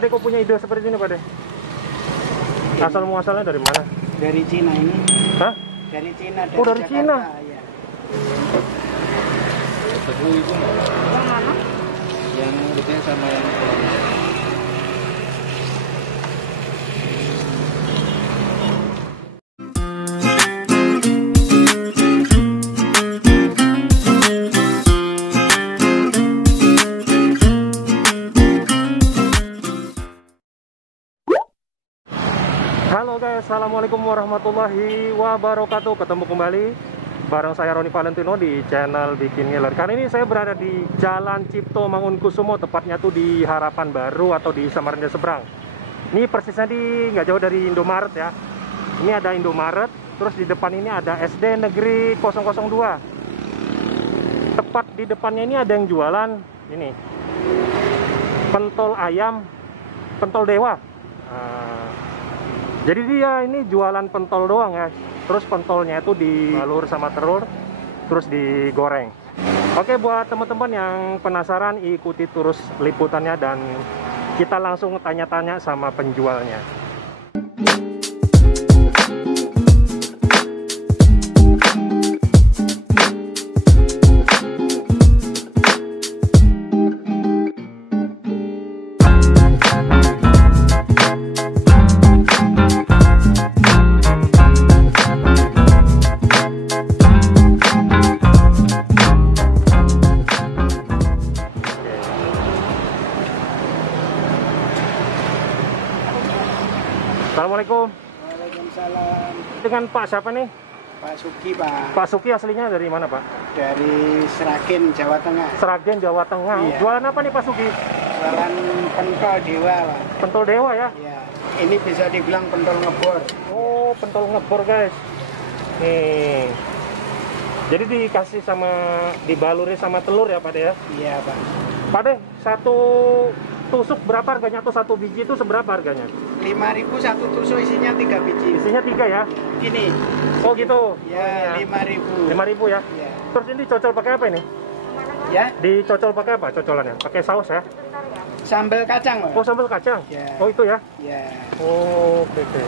Pak De, kok punya ide seperti ini, Pak De? Asal muasalnya dari mana? Dari Cina ini. Hah? Dari Cina. Oh, dari Jakarta, Cina. Ya. Tebu itu Yang mana? yang bedanya sama yang kolonel. Halo guys, assalamualaikum warahmatullahi wabarakatuh. Ketemu kembali bareng saya Roni Valentino di channel Bikin Ngiler. Kali ini saya berada di Jalan Cipto Mangunkusumo, tepatnya tuh di Harapan Baru atau di Samarinda Seberang. Ini persisnya di nggak jauh dari Indomaret ya. Ini ada Indomaret, terus di depan ini ada SD Negeri 002. Tepat di depannya ini ada yang jualan ini pentol ayam, pentol dewa. Jadi dia ini jualan pentol doang ya. Terus pentolnya itu dibalur sama telur, terus digoreng. Oke, buat teman-teman yang penasaran, ikuti terus liputannya dan kita langsung tanya-tanya sama penjualnya. Assalamualaikum. Waalaikumsalam. Dengan Pak siapa nih? Pak Suki, Pak. Pak Suki aslinya dari mana, Pak? Dari Seragen, Jawa Tengah. Seragen, Jawa Tengah. Iya. Jualan apa nih Pak Suki? Jualan pentol dewa, Pak. Pentol dewa ya? Ya. Ini bisa dibilang pentol ngebor. Oh, pentol ngebor guys. Nih. Jadi dikasih sama, dibaluri sama telur ya Pak De ya? Iya, Pak. Pak De, satu tusuk berapa harganya atau satu biji itu seberapa harganya? 5.000 satu tusuk, isinya 3 biji. Isinya 3 ya? Ini. Oh gitu? Ya, 5.000. 5.000 ya? Ya. Terus ini dicocol pakai apa ini? Ya, Dicocol pakai apa cocolannya? Pakai saus ya? sambal kacang, Pak. Oh, sambal kacang? Ya. Oh itu ya? Ya, Oh, oke, oke.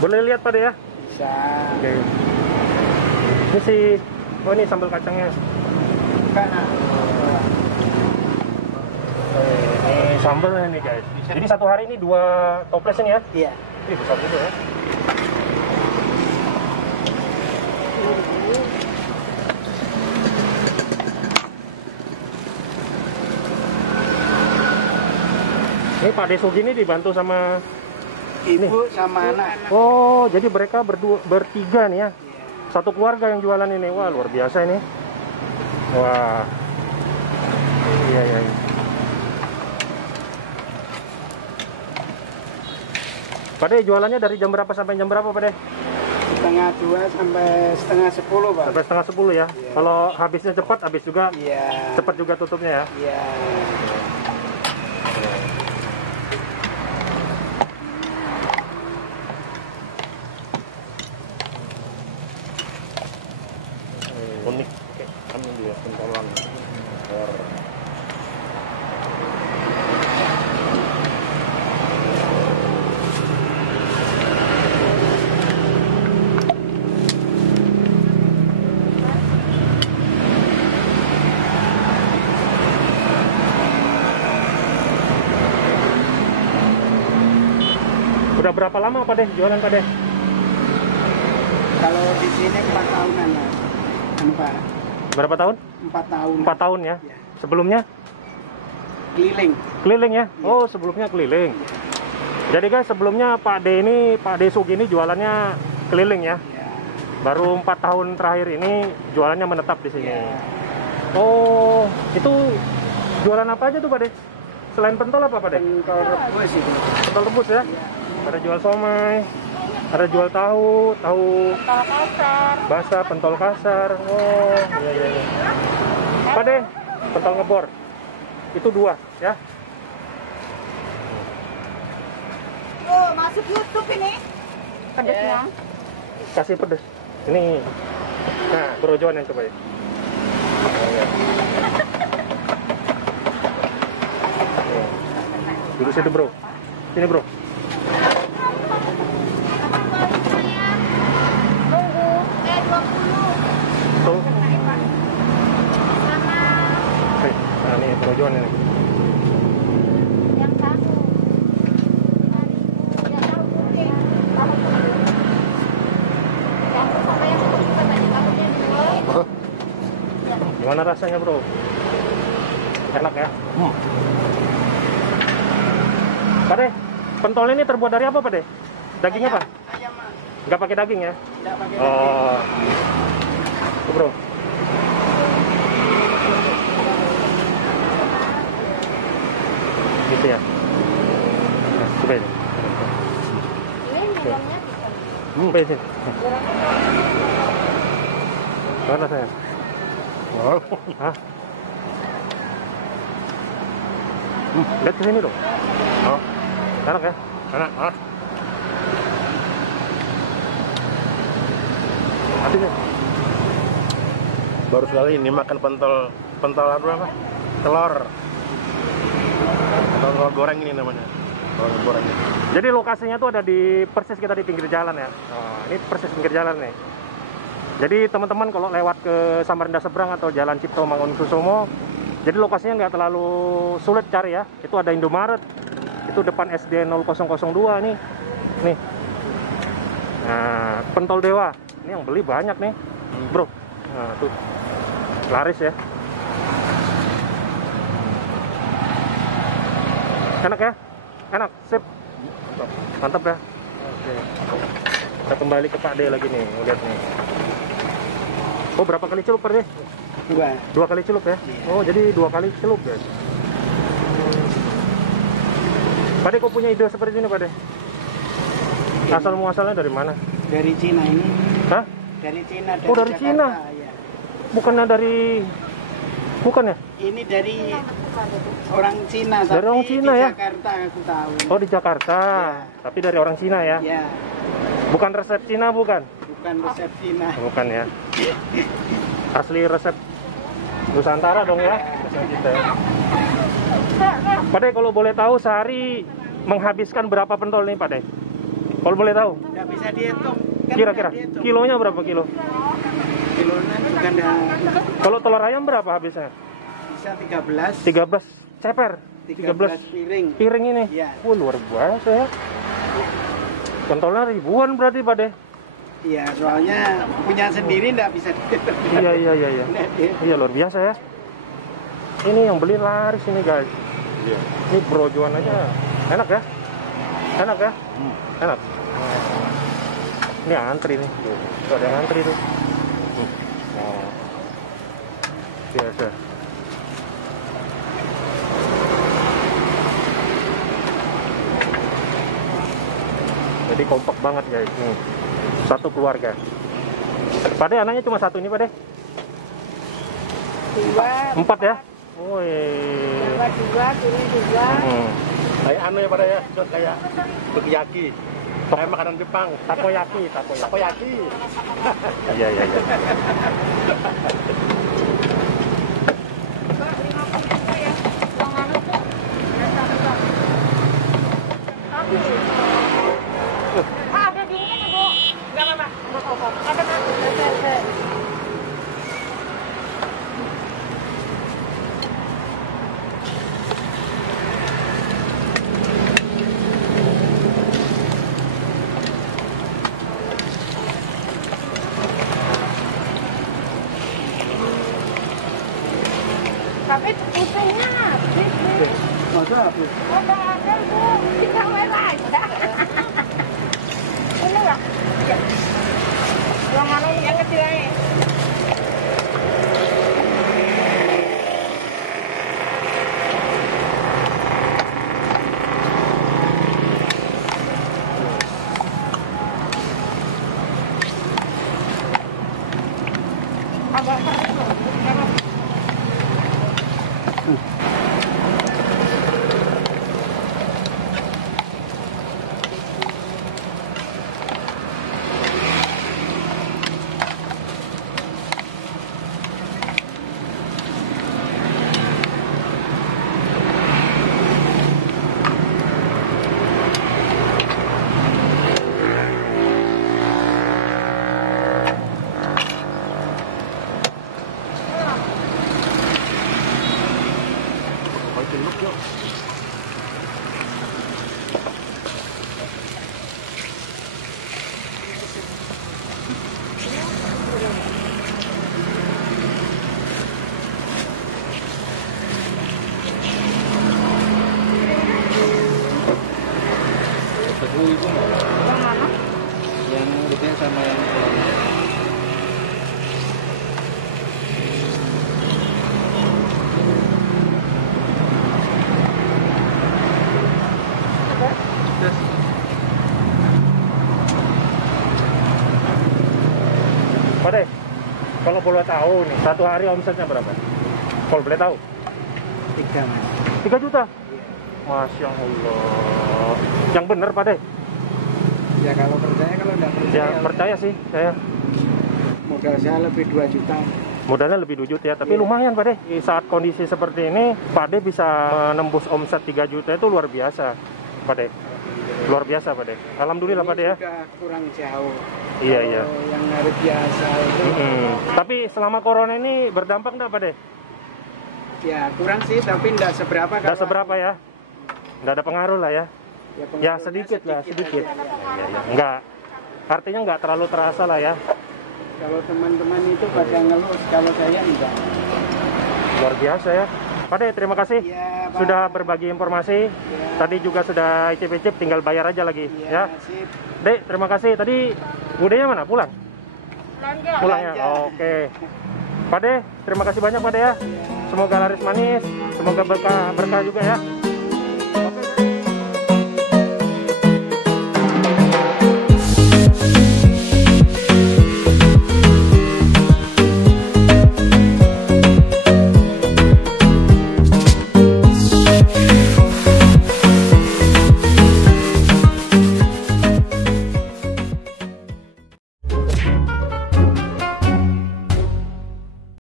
Boleh lihat Pak De ya? bisa. Oke. Ini sih, oh ini sambal kacangnya. Karena Ini sambalnya nih guys. Jadi satu hari ini 2 toples ini ya? iya. Ih, besar juga ya. Ini Pak Desugi ini dibantu sama Ibu sama anak. oh, jadi mereka bertiga nih ya. Iya. Satu keluarga yang jualan ini. Wah, luar biasa ini. Wah. Iya, iya, iya. Pak De, jualannya dari jam berapa sampai jam berapa, Pak De? Setengah 2 sampai setengah 10, Pak. Sampai setengah 10 ya. Iya. Kalau habisnya cepat, habis juga Iya. cepat juga tutupnya ya. Iya. Unik. Oke, ambil dulu ya pentolan. Udah berapa lama Pak De jualan Pak De? Kalau di sini 4 tahunan, Pak. Anu, Pak. Berapa tahun? 4 tahun. 4 tahun ya. Iya. Sebelumnya Keliling. keliling ya? Iya. Oh, sebelumnya keliling. Jadi guys, sebelumnya Pak De ini, Pak De Sugi ini jualannya keliling ya. Iya. Baru 4 tahun terakhir ini jualannya menetap di sini. Iya. Oh, itu jualan apa aja tuh Pak De? Selain pentol apa Pak De? Pentol rebus itu. Pentol rebus ya? Iya. Ada jual somai, ada jual tahu Pentol kasar. basah, pentol kasar. Oh, iya, iya, iya. Pak De, pentol ngebor. Itu 2 ya. Oh, masuk YouTube ini. Pedesnya. Kasih pedes. Ini. Nah, brojoan yang coba ya. Oh, ya. Nih. Duduk situ bro. Sini bro. Tunggu, 20. Tuh. Sama Nah ini brojuan ini. yang satu. Yang tahu kuning. Tahu kuning. Yang sama yang satu juga tadi tahunya 2. Gimana rasanya bro? Enak ya? Pak De, pentol ini terbuat dari apa Pak De? Dagingnya apa? Ayam, Mas. Nggak pakai daging ya? Nggak pakai Oh, tuh bro. Gitu ya? Nah, coba ini. Ini minumnya bisa. Coba ini. Gimana saya? Hah? Lihat ke sini dong. Oh, enak ya? Enak. Habisnya. Baru sekali ini makan pentol apa? Telur goreng ini namanya. Telur goreng ini. Jadi lokasinya tuh ada di persis kita di pinggir jalan ya. Oh, ini persis pinggir jalan nih. Jadi teman-teman kalau lewat ke Samarinda Seberang atau Jalan Cipto Mangunkusumo, jadi lokasinya nggak terlalu sulit cari ya. Itu ada Indomaret, itu depan SD 0002 nih. Nih. Nah, pentol dewa. Ini yang beli banyak nih, bro. Nah, tuh laris ya. Enak ya? Enak, sip. Mantap ya. Oke. Kita kembali ke Pak D lagi nih, lihat nih. Oh, berapa kali celup per D? 2. 2 kali celup ya? Oh, jadi 2 kali celup ya? Pak D, kok punya ide seperti ini Pak D? Asal muasalnya dari mana? Dari Cina ini. Hah? Dari Cina. Oh, dari Jakarta, Cina? Ya. Bukannya dari... Bukan ya? Ini dari orang Cina. Dari orang tapi Cina di ya? Jakarta aku tahu. Oh, di Jakarta. Ya. Tapi dari orang Cina ya? Ya, Bukan resep Cina, bukan? bukan resep Cina. Bukan ya? Asli resep Nusantara dong ya? Resep kita ya. Pak De, kalau boleh tahu sehari menghabiskan berapa pentol nih Pak De? Kalau boleh tahu? Nggak bisa dihitung. Kan Kira-kira? nggak dihitung. Kilonya berapa kilo? Kilonya bukan dah. Kalau telur ayam berapa habisnya? Bisa 13. 13 ceper? 13 piring. piring ini? Iya. Wah, luar biasa ya. Pentolnya ribuan berarti Pak De? Iya, soalnya punya sendiri nggak bisa dihitung. Iya. Nggak dihitung. Iya, luar biasa ya. Ini yang beli laris ini guys. Iya. Ini brojuan aja. Enak ya? Enak ya? Enak. Ini antri nih. Tuh ada yang antri tuh. Oh. Biasa. Jadi kompak banget guys nih. Satu keluarga. Pak De, anaknya cuma satu ini Pak De? 2. 4 ya? Woi. Jawa 2, kiri 2. Kayak anu ya pada ya, kayak sukiyaki. Kayak makanan Jepang. Takoyaki. Takoyaki. Iya. Yang anu tuh. Yang satu tuh. Ada di ini Bu. Enggak apa-apa. Ada kan? Tapi putihnya habis. Masa habis? Ada Bu. Kita merah aja. Ini enggak? Yang mana yang kecil aja? Agak keras loh. 60 tahun. Satu hari omsetnya berapa? Kalau boleh tahu? 3 Mas. 3 juta? Masya Allah. Yang bener Pak De? Ya kalau percaya, kalau enggak percaya. Ya percaya sih saya. Modal saya lebih 2 juta. Modalnya lebih 2 juta ya, tapi lumayan Pak De. Di saat kondisi seperti ini, Pak De bisa menembus omset 3 juta itu luar biasa Pak De. Luar biasa Pak De. Alhamdulillah Pak De ya. Sudah kurang jauh. Iya, Kalau iya. yang hari biasa itu Tapi selama corona ini berdampak enggak Pak De? ya kurang sih, tapi enggak seberapa. Enggak seberapa ya? Enggak ada pengaruh lah ya? Ya pengaruhnya sedikit lah, sedikit. aja. Enggak, artinya enggak terlalu terasa lah ya. Kalau teman-teman itu pada ngeluh, kalau saya enggak. Luar biasa ya. Pak De, terima kasih Ya, Pak. sudah berbagi informasi. Ya. Tadi juga sudah icip-icip, tinggal bayar aja lagi ya. Sip. Dek, terima kasih. Tadi budenya mana? Pulang? Belanja. Pulang ya? Oke. Pak De, terima kasih banyak Pak De ya. Semoga laris manis, semoga berkah juga ya.